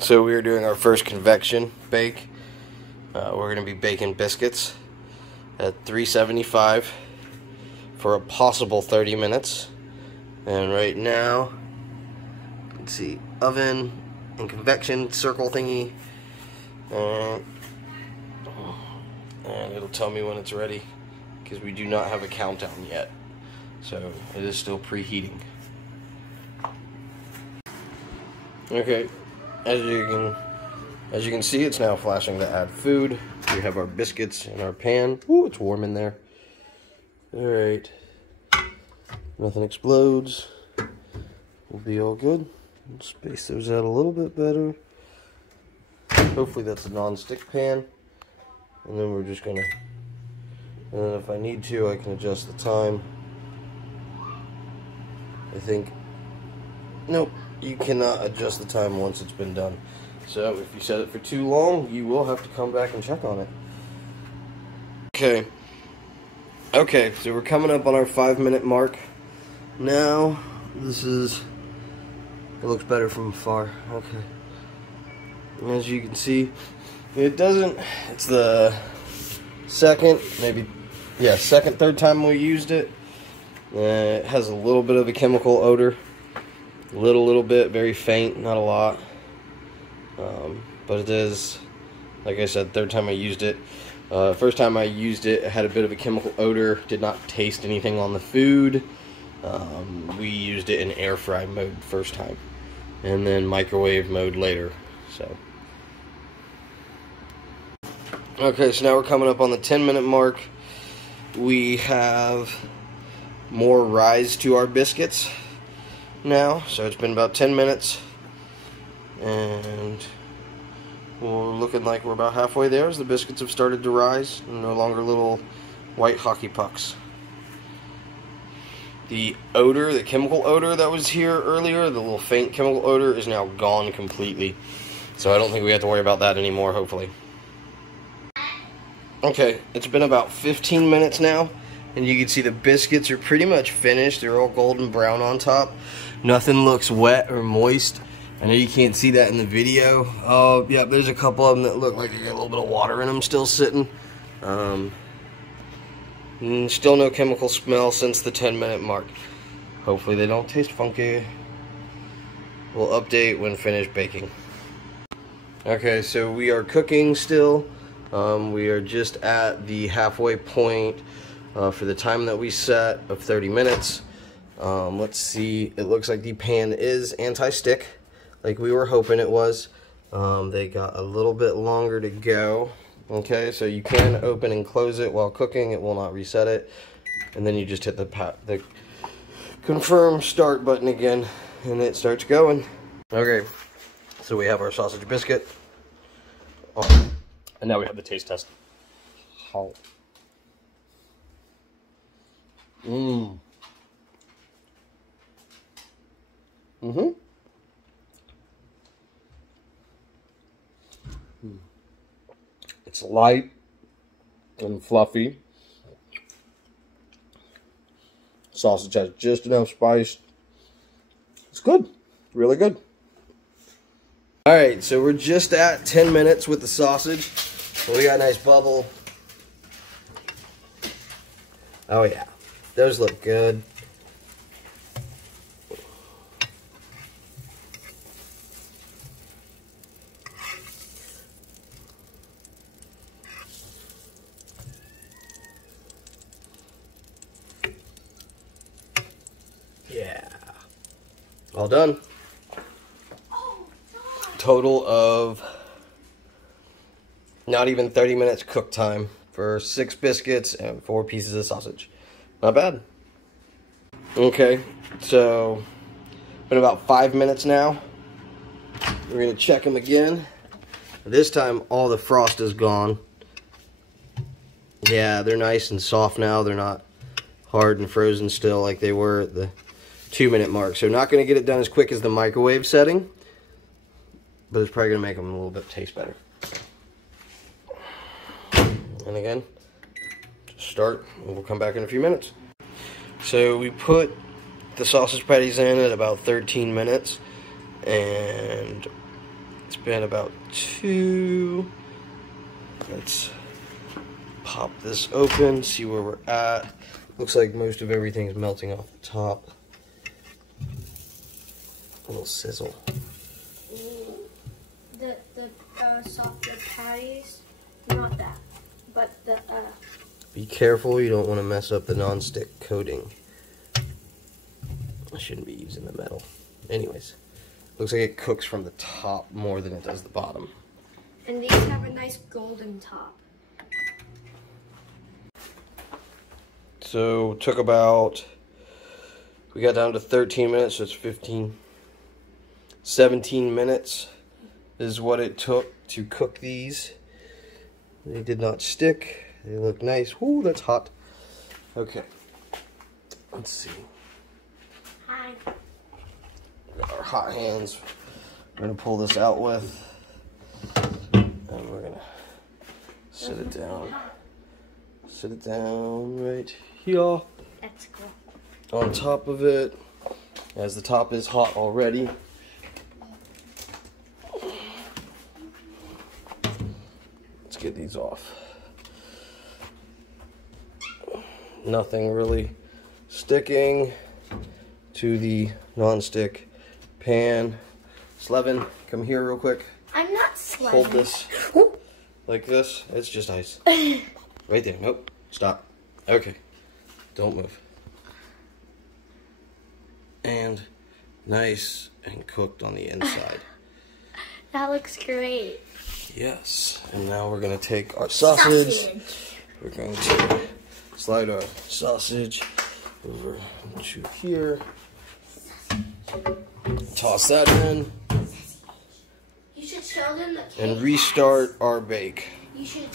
So we are doing our first convection bake. We're going to be baking biscuits at 375 for a possible 30 minutes. And right now, let's see, oven and convection circle thingy. And it'll tell me when it's ready, because we do not have a countdown yet. So it is still preheating. Okay, as you can see, it's now flashing to add food. We have our biscuits in our pan. Ooh, it's warm in there. Alright. Nothing explodes. We'll be all good. We'll space those out a little bit better. Hopefully that's a non-stick pan. And then we're just gonna, and then if I need to, I can adjust the time. I think, nope, you cannot adjust the time once it's been done. So if you set it for too long, you will have to come back and check on it. Okay, so we're coming up on our 5-minute mark. Now, it looks better from afar. Okay. And as you can see, it's the second, third time we used it. It has a little bit of a chemical odor. Little bit, very faint, not a lot. But it is, like I said, third time I used it. First time I used it, it had a bit of a chemical odor. Did not taste anything on the food. We used it in air fry mode first time, and then microwave mode later. So, okay, so now we're coming up on the 10-minute mark. We have more rise to our biscuits now, so it's been about 10 minutes, and we're looking like we're about halfway there as the biscuits have started to rise, and no longer little white hockey pucks. The odor, the chemical odor that was here earlier, the little faint chemical odor, is now gone completely, so I don't think we have to worry about that anymore, hopefully. Okay, it's been about 15 minutes now, and you can see the biscuits are pretty much finished. They're all golden brown on top. Nothing looks wet or moist. I know you can't see that in the video. Oh, yeah, there's a couple of them that look like they got a little bit of water in them still sitting. Still no chemical smell since the 10-minute mark. Hopefully they don't taste funky. We'll update when finished baking. Okay, so we are cooking still. We are just at the halfway point for the time that we set of 30 minutes. Let's see, it looks like the pan is anti-stick, like we were hoping it was. They got a little bit longer to go. Okay, so you can open and close it while cooking. It will not reset it. And then you just hit the confirm start button again, and it starts going. Okay, so we have our sausage biscuit. Oh, and now we have the taste test. How? It's light and fluffy. Sausage has just enough spice. It's good. Really good. Alright, so we're just at 10 minutes with the sausage. We got a nice bubble. Oh yeah, those look good. Yeah. All done. Total of not even 30 minutes cook time for 6 biscuits and 4 pieces of sausage. Not bad. Okay, so been about 5 minutes now. We're gonna check them again. This time all the frost is gone. Yeah, they're nice and soft now. They're not hard and frozen still like they were at the 2-minute mark. So not going to get it done as quick as the microwave setting, but it's probably going to make them a little bit taste better. And again, just start, and we'll come back in a few minutes. So we put the sausage patties in at about 13 minutes, and It's been about 2. Let's pop this open, see where we're at. Looks like most of everything's melting off the top. A little sizzle. The softer patties, not that, but the Be careful, you don't want to mess up the non-stick coating. I shouldn't be using the metal. Anyways, looks like it cooks from the top more than it does the bottom. And these have a nice golden top. So took we got down to 13 minutes, so it's 17 minutes is what it took to cook these. They did not stick. They look nice. Ooh, that's hot. Okay. Let's see. Hi. Got our hot hands. We're gonna pull this out with, and we're gonna sit it down. Sit it down right here. That's cool. On top of it, as the top is hot already. Let's get these off. Nothing really sticking to the non-stick pan. Slevin, come here real quick. I'm not Slevin. Hold this like this. It's just ice. Right there. Nope. Stop. Okay. Don't move. And nice and cooked on the inside. That looks great. Yes. And now we're going to take our sausage. We're going to slide our sausage over to here. Toss that in. You should show them the cake. And restart our bake. You should